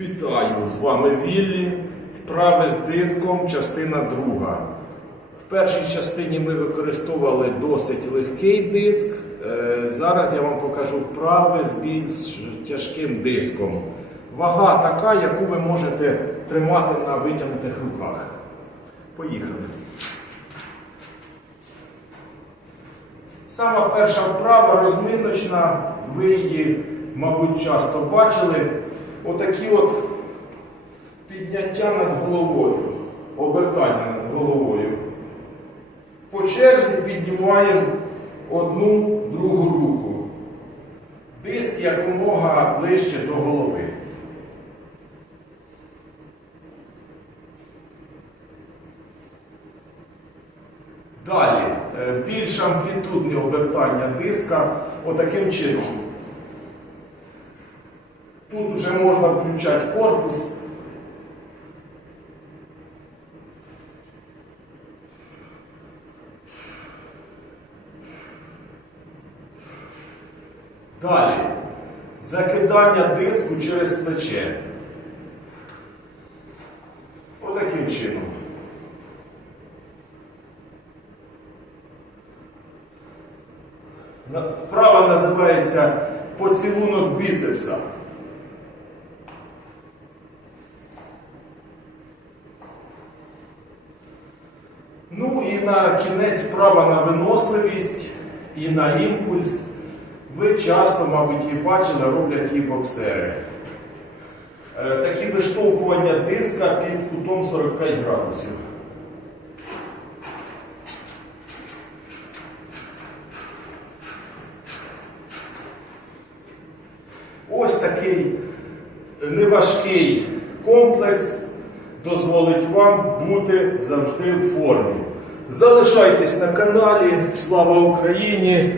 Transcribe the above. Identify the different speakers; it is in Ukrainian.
Speaker 1: Вітаю! З вами Віллі. Вправи з диском, частина друга. В першій частині ми використовували досить легкий диск. Е, Зараз я вам покажу вправи з більш тяжким диском. Вага така, яку ви можете тримати на витягнутих руках. Поїхали. Сама перша вправа розминочна, ви її, мабуть, часто бачили. Отакі от підняття над головою, обертання над головою. По черзі піднімаємо одну другу руку. Диск якомога ближче до голови. Далі, е, більш амплітудне обертання диска отаким чином. Тут вже можна включати корпус. Далі. Закидання диску через плече. Отаким чином. Вправа називається поцілунок біцепса. Ну і на кінець вправа на виносливість і на імпульс. Ви часто, мабуть, її бачили, роблять її боксери. Е, Такі виштовхування диска під кутом 45 градусів. Ось такий неважкий комплекс дозволить вам бути завжди в формі. Залишайтесь на каналі. Слава Україні!